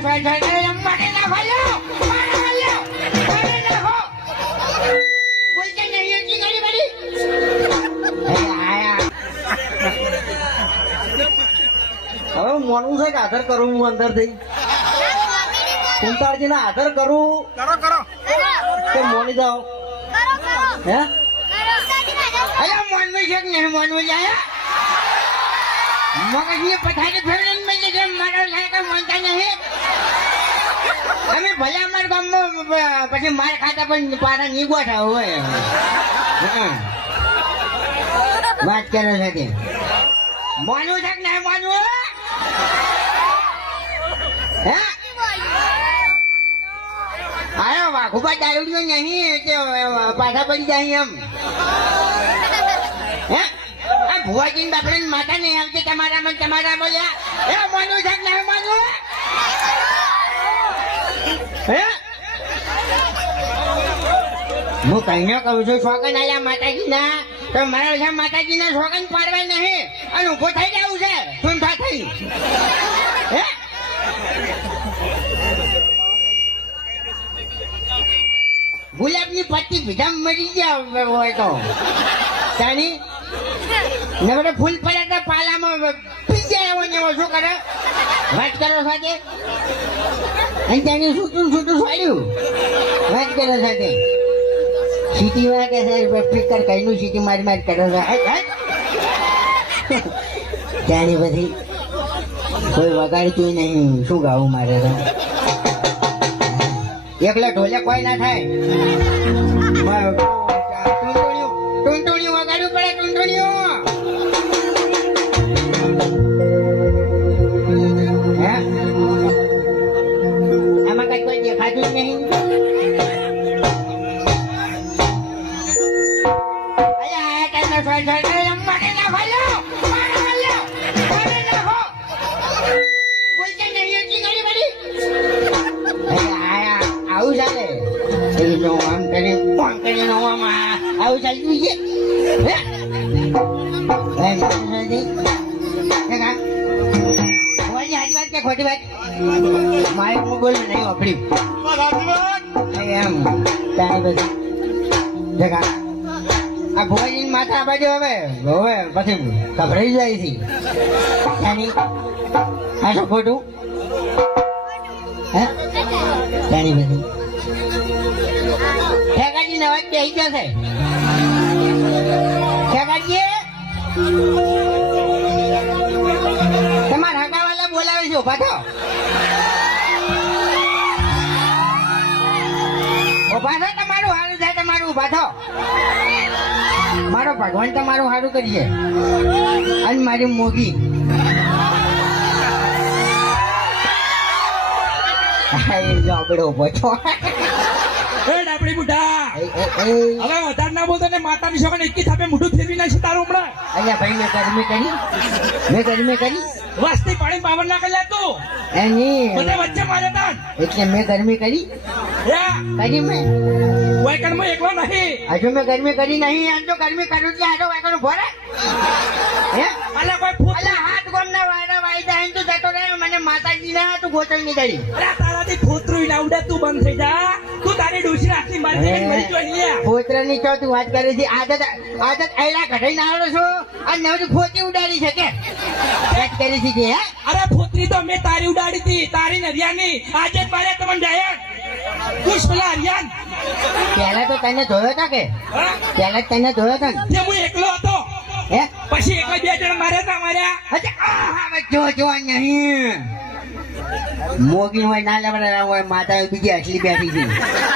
સોય સોય કરે મને ના ફાલ્યો મારે ફાલ્યો મારે નાખો બોલતે નહીં એટલી ગાડી બડી આયા હવે મોનું છે કે આદર કરું હું અંદર થઈ કુંતાળજી ના આદર કરું કે મોની જાઓ હે અલ્યા મોનમાં છે કે નહીં મોનમાં જાય મગજની પથારી ફેરવીને મેં જે મારો લાયકા મોનતા નહીં અમે ભલા અમારા ગામમાં પછી માર ખાતા પણ પારા નહીં ગોઠા હોય વાત કરો છે તે મોનું છે કે નહીં મોનું હે આયો વાઘુબા દારૂડિયો નહીં કે પાછા પડી જાય એમ હે આ ભુવાજી બાપડે માતા નહીં આવતી તમારા બોલ્યા એ મોનું છે ને મોનું હે હું કહીને કહું છું શોકન આયા માતાજીના તો મારા છે માતાજીના શોકન પાડવા નહીં અને ઉભો થઈ જવું છે સુનતા થઈ હે ગુલાબની પત્તી ભીધા મરી ગયા હોય તો તાની નવડે ફૂલ પડ્યા હતા પાલામાં પી જાય એવો ને એવો શું કરે વાત કરો સાથે અને ત્યાંની છૂટું છોડ્યું વાત કરો સાથે સીટી વાળા કે છે ફિકર કઈનું સીટી મારી કરો છો ત્યાંની બધી કોઈ વગાડતું નહીં શું ગાવું મારે તો એકલા ઢોલે કોઈ ના થાય ટૂંટુણિયું વગાડવું પડે ટૂંટુણિયું હે આમાં કઈ કોઈ દેખાતું જ નહીં આવું ચાલે આમ કરી ફોન કરીને આવું ચાલતું છે સાચી વાત કે ખોટી વાત મારે હું બોલું નહીં વાપર્યું એમ તારી બધી જગા આ ભુવાજીની માથા બાજુ હવે પછી ગભરાઈ જાય છે ત્યાંની આ શું ખોટું હે ત્યાંની બધી ઠેકાજી નવાજ બેસી જશે ઠેકાજી તમારા હગાવાલા બોલાવે છે ઉભા થાવ તમારું સારું થાય તમારું ઉભા થાવ મારો ભગવાન તમારું સારું કરીએ અને મારી મોગી જોબડો ઉભો છો ડાબડી બુઢા હવે વધારે ના બોલતો ને માતાની છોકરાને એકી થાપે મોઢું ફેરવી નાખી તારું હમણાં અલ્યા ભાઈ મેં ગરમી કરી વસ્તી પાણી પાવર ના કરી તું એની બધે વચ્ચે મારે તાન એટલે મેં ગરમી કરી કરી મેં વાયકણ માં એકલો નહીં હજુ મેં ગરમી કરી નહીં આમ તો ગરમી કરું એટલે આજો વાયકણ ભરે હે અલા કોઈ ફૂટ અલા હાથ ગોમના વાયરા વાઈ જાય તું જતો રહે મને માતાજી ના તું ગોચણ ની દડી અલા તારાથી ફોતરું ના ઉડે તું બંધ થઈ જા તું તારી ડોશી આખી મારી જઈને મરી જો અહીંયા ફોતરા ની તો તું વાત કરે છે આદત આયલા કઢાઈ ના આવડો છો આ નવરી ફોતી ઉડાડી શકે વાત કરી છે હે અરે ફોતરી તો મેં તારી ઉડાડી હતી તારી નરિયાની આજે જ મારે તમને ડાયર કુશ પેલા હરિયાન પહેલા તો તને ધોયો હતા કે પહેલા તને ધોયો હતા ને હું એકલો હતો હે પછી એકલા બે જણ માર્યા જો નહીં મોગી હોય ના લેવડા હોય માતા બીજી અસલી બેઠી છે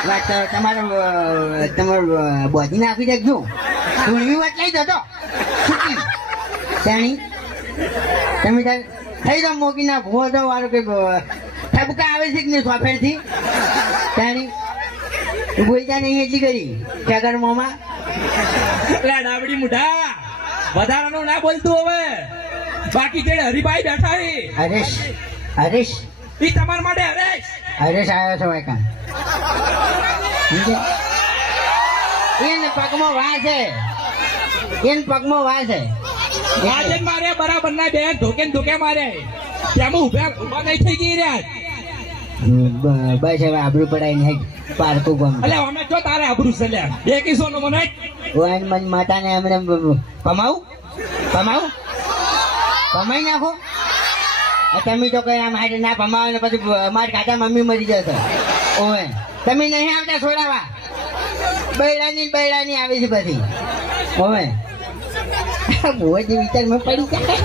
વાત કરો તમારું બોધી નાખી દેજો ધૂળવી વાત લઈ જતો તેણી તમે થઈ જાઓ મોગી ના ભૂવો તો વાળું કે ઠપકા આવે છે કે નહીં સોફેર થી તેણી તું બોલતા નહીં એટલી કરી ચગર મોમાં ડાબડી મુઢા વધારાનું ના બોલતું હવે બાકી જે હરિભાઈ બેઠા હરેશ ઈ તમારા માટે હરેશ આવ્યો છો વાયકા એને પગમાં વાહ છે આજે મારે બરાબર ના બે ધોકે મારે ત્યાં ઉભા નહીં થઈ ગઈ રહ્યા બસ હવે આબરૂ પડાઈને હેડ પારકું ગમ અલે અમે જો તારે આબરૂ છે લે એ કિસ્સો નો મને ઓન મન માતાને હમણે પમાવું પમાઈ નાખો તમે તો કઈ આમ હાડે ના પમાવો ને પછી અમારી કાકા મમ્મી મરી જશે ઓય તમે નહીં આવતા છોડાવા બૈરાની આવી છે પછી ઓય બહુ જ વિચારમાં પડી જાય